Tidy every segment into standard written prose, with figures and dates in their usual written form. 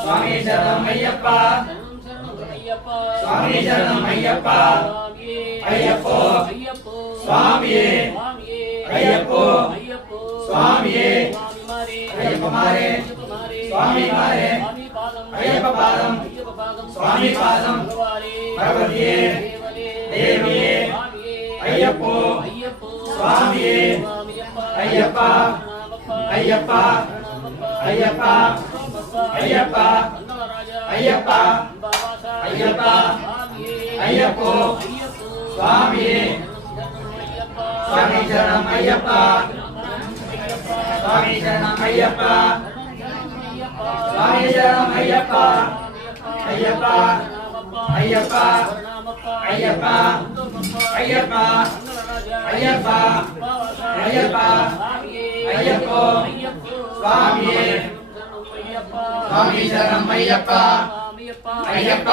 స్వామి శరణమయ్యప్ప స్వామి శరణమయ్యప్ప అయ్యప్పో స్వామియే అయ్యప్పో స్వామియే అయ్యప్ప మారే స్వామి మారే అయ్యప్ప పాదం స్వామి పాదం భగవతియే దేవియే అయ్యప్పో స్వామియే అయ్యప్ప అయ్యప్ప అయ్యప్ప అయ్యప్ప అయ్యప్ప అయ్యప్ప అయ్యప్పో స్వామియే స్వామి శరణమయ్యప్ప స్వామి శరణమయ్యప్ప స్వామి శరణమయ్యప్ప అయ్యప్ప అయ్యప్ప అయ్యప్ప అయ్యప్ప అయ్యప్ప అయ్యప్ప అయ్యప్పో స్వామియే స్వామి శరణమయ్యప్ప అయ్యప్ప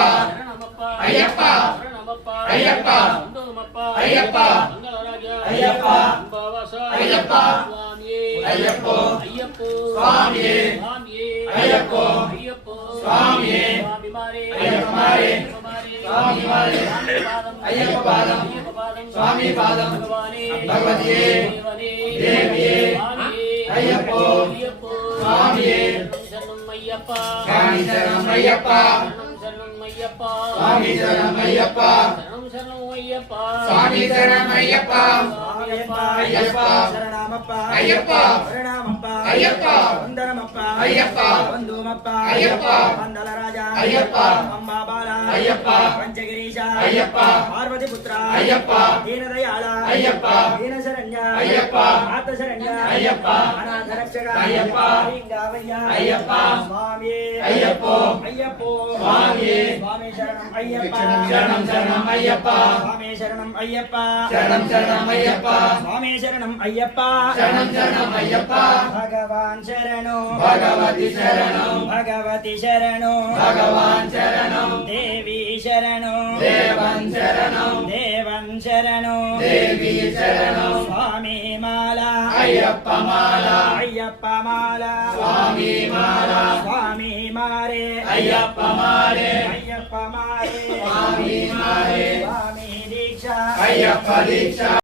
అయ్యప్ప అయ్యప్ప అయ్యప్ప అయ్యప్ప అయ్యప్ప అయ్యప్పో స్వామియే అయ్యప్పో స్వామియే అయ్యప్ప మారే స్వామి మారే అయ్యప్ప పాదం స్వామి పాదం భగవతియే దేవియే అయ్యప్పో స్వామియే స్వామి శరణమయ్యప్ప స్వామి శరణమయ్యప్ప స్వామి శరణమయ్యప్ప అయ్యప్ప అయ్యప్ప అయ్యప్ప వందనమప్ప అయ్యప్ప వందుమప్ప అయ్యప్ప వందల రాజా అయ్యప్ప అంబాబాల అయ్యప్ప పంచగిరీశ అయ్యప్ప పార్వతి పుత్ర అయ్యప్ప దీనదయాళ అయ్యప్ప దీనశరణ్య అయ్యప్ప ఆత్మశరణ్య అయ్యప్ప అనాథ రక్షక అయ్యప్ప లింగావయ్య అయ్యప్ప స్వామి అయ్యప్పో అయ్యప్పో స్వామి స్వామి శరణం అయ్యప్ప శరణం శరణం అయ్యప్ప స్వామి శరణం అయ్యప్ప శరణం శరణం అయ్యప్ప స్వామి శరణం అయ్యప్ప శరణం శరణం అయ్యప్ప భగవాన్ శరణు భగవతి శరణు భగవతి శరణు భగవాన్ శరణు దేవి శరణు దేవన్ శరణు దేవన్ శరణు దేవి శరణు స్వామి మాల అయ్యప్ప మాల అయ్యప్ప మాల స్వామి మాల స్వామి మారే అయ్యప్ప మారే అయ్యప్ప మారే స్వామి మారే స్వామి దీక్ష అయ్యప్ప దీక్ష